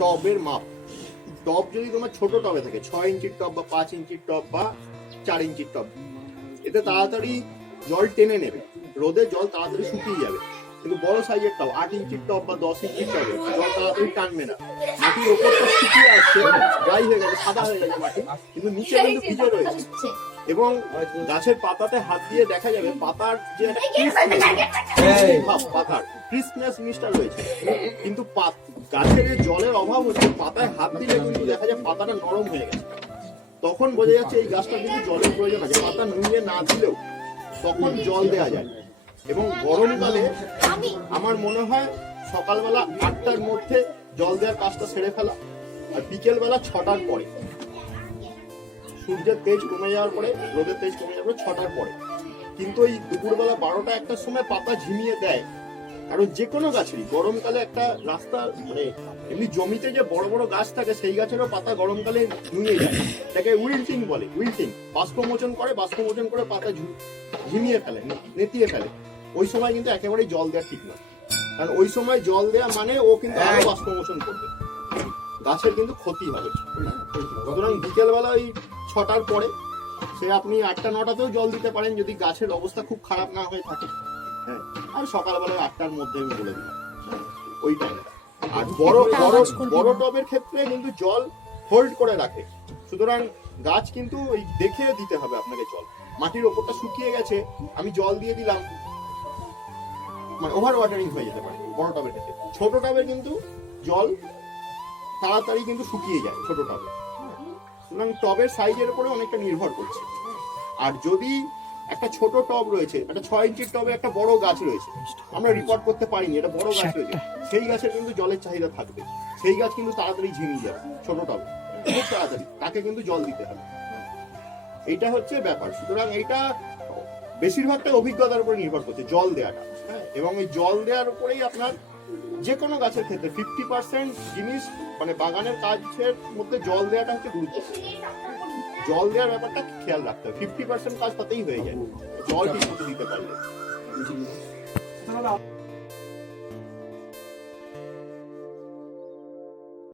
টবের মাপ। টব যদি তোমার ছোট টবে থাকে, 6 ইঞ্চির টব বা 5 ইঞ্চির টব বা 4 ইঞ্চির টব, এতে তাড়াতাড়ি জল টেনে নেবে, রোদে জল তাড়াতাড়ি শুকিয়ে যাবে। কিন্তু বড় সাইজের টব, 8 ইঞ্চির টব বা 10 ইঞ্চির টবে জল তাড়াতাড়ি টানবে না। মাটির ওপরটা শুকিয়ে আসছে, ড্রাই হয়ে গেছে, সাদা হয়ে গেছে মাটি, কিন্তু নিচে কিন্তু ভিজে রয়েছে। এবং গাছের পাতাতে হাত দিয়ে দেখা যাবে পাতার যে পাতার ক্রিসনেস জিনিসটা রয়েছে, কিন্তু গাছের জলের অভাব হচ্ছে, পাতায় হাত দিলে কিন্তু দেখা যায় পাতাটা নরম হয়ে গেছে। তখন বোঝা যাচ্ছে এই গাছটা কিন্তু জলের প্রয়োজন আছে। পাতা নুয়ে না দিলেও তখন জল দেওয়া যায়। এবং গরমকালে আমার মনে হয় সকালবেলা 8টার মধ্যে জল দেওয়ার কাজটা সেরে ফেলা, আর বিকেলবেলা 6টার পরে, সূর্যের তেজ কমে যাওয়ার পরে, রোদের তেজ কমে যাওয়ার পরে 6টার পরে। কিন্তু এই দুপুরবেলা 12টা 1টার সময় পাতা ঝিমিয়ে দেয়। কারণ যে কোনো গাছেরই গরমকালে একটা রাস্তা, মানে এমনি জমিতে যে বড় বড় গাছ থাকে সেই গাছেরও পাতা গরমকালে নুয়ে যায়, এটাকে উইল্টিং বলে। উইল্টিং, বাষ্পমোচন করে, বাষ্পমোচন করে পাতা ঝিমিয়ে ফেলে, নেতিয়ে ফেলে। ওই সময় কিন্তু একেবারেই জল দেওয়া ঠিক না, কারণ ওই সময় জল দেওয়া মানে ও কিন্তু আরো বাষ্পমোচন করবে, গাছের কিন্তু ক্ষতি হবে। সুতরাং বিকেলবেলা ওই 6টার পরে, সে আপনি 8টা 9টাতেও জল দিতে পারেন যদি গাছের অবস্থা খুব খারাপ না হয়ে থাকে। হ্যাঁ, আর সকালবেলায় 8টার মধ্যে আমি বলে দিলাম ওই টাইমে। আর বড় টবের ক্ষেত্রে কিন্তু জল হোল্ড করে রাখে। সুতরাং গাছ কিন্তু ওই দেখে দিতে হবে আপনাকে জল। মাটির ওপরটা শুকিয়ে গেছে, আমি জল দিয়ে দিলাম, মানে ওভার ওয়াটারিং হয়ে যেতে পারে বড় টবের ক্ষেত্রে। ছোট টবের কিন্তু জল তাড়াতাড়ি কিন্তু শুকিয়ে যায় ছোট টবে। সুতরাং টবের সাইজের উপরে অনেকটা নির্ভর করছে। আর যদি একটা ছোট টব রয়েছে, একটা 6 ইঞ্চির টবে একটা বড় গাছ রয়েছে, আমরা রিপোর্ট করতে পারিনি, এটা বড় গাছ রয়েছে, সেই গাছের কিন্তু জলের চাহিদা থাকবে, সেই গাছ কিন্তু তাড়াতাড়ি ঝিমিয়ে যাবে ছোট টবে, খুব তাড়াতাড়ি, তাকে কিন্তু জল দিতে হবে। এইটা হচ্ছে ব্যাপার। সুতরাং এইটা বেশিরভাগটা অভিজ্ঞতার উপরে নির্ভর করছে জল দেওয়াটা। হ্যাঁ, এবং এই জল দেওয়ার উপরেই আপনার যে কোনো গাছের ক্ষেত্রে 50% জিনিস, মানে বাগানের কাজের মধ্যে জল দেওয়াটা হচ্ছে গুরুত্বপূর্ণ। জল দেওয়ার ব্যাপারটা খেয়াল রাখতে হবে, 50% কাজ তাতেই হয়ে যায় জল ঠিক মতো দিতে পারলে।